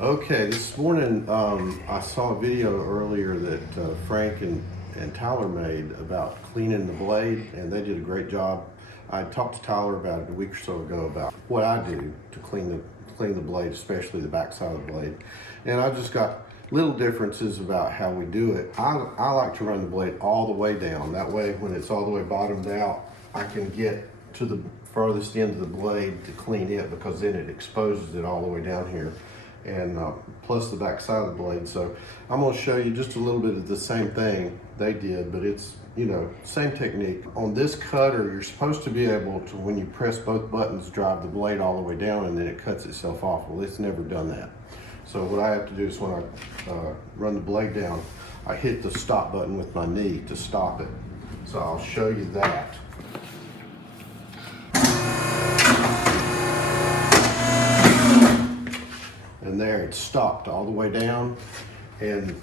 Okay, this morning I saw a video earlier that Frank and Tyler made about cleaning the blade, and they did a great job. I talked to Tyler about it a week or so ago about what I do to clean the blade, especially the back side of the blade. And I just got little differences about how we do it. I like to run the blade all the way down. That way, when it's all the way bottomed out, I can get to the farthest end of the blade to clean it, because then it exposes it all the way down here, and plus the back side of the blade. So I'm going to show you just a little bit of the same thing they did, but it's, you know, same technique. On this cutter, you're supposed to be able to, when you press both buttons, drive the blade all the way down, and then it cuts itself off. Well, it's never done that. So what I have to do is, when I run the blade down, I hit the stop button with my knee to stop it. So I'll show you that. And there, it's stopped all the way down, and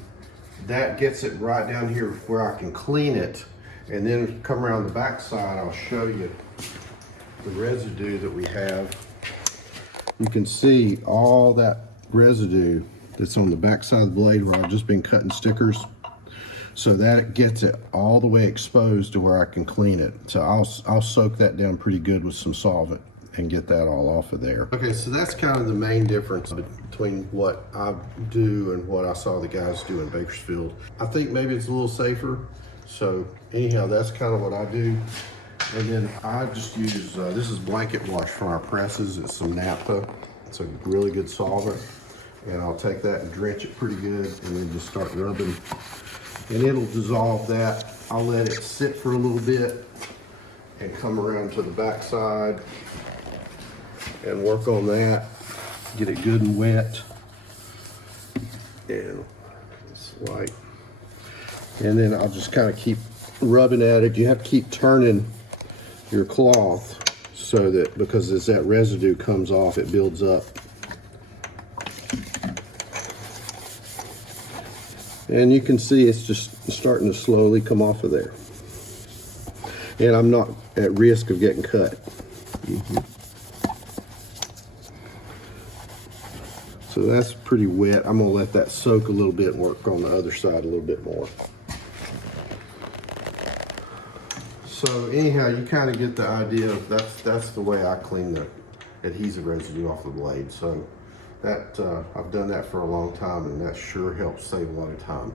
that gets it right down here where I can clean it. And then come around the back side, I'll show you the residue that we have. You can see all that residue that's on the back side of the blade where I've just been cutting stickers. So that gets it all the way exposed to where I can clean it. So I'll soak that down pretty good with some solvent and get that all off of there. Okay, so that's kind of the main difference between what I do and what I saw the guys do in Bakersfield. I think maybe it's a little safer. So anyhow, that's kind of what I do. And then I just use, this is blanket wash from our presses. It's some naphtha. It's a really good solvent. And I'll take that and drench it pretty good, and then just start rubbing. And it'll dissolve that. I'll let it sit for a little bit and come around to the back side and work on that. Get it good and wet. And it's light. And then I'll just kind of keep rubbing at it. You have to keep turning your cloth so that, because as that residue comes off, it builds up. And you can see it's just starting to slowly come off of there. And I'm not at risk of getting cut. So that's pretty wet. I'm gonna let that soak a little bit and work on the other side a little bit more. So anyhow, you kind of get the idea of that's the way I clean the adhesive residue off the blade. So that I've done that for a long time, and that sure helps save a lot of time.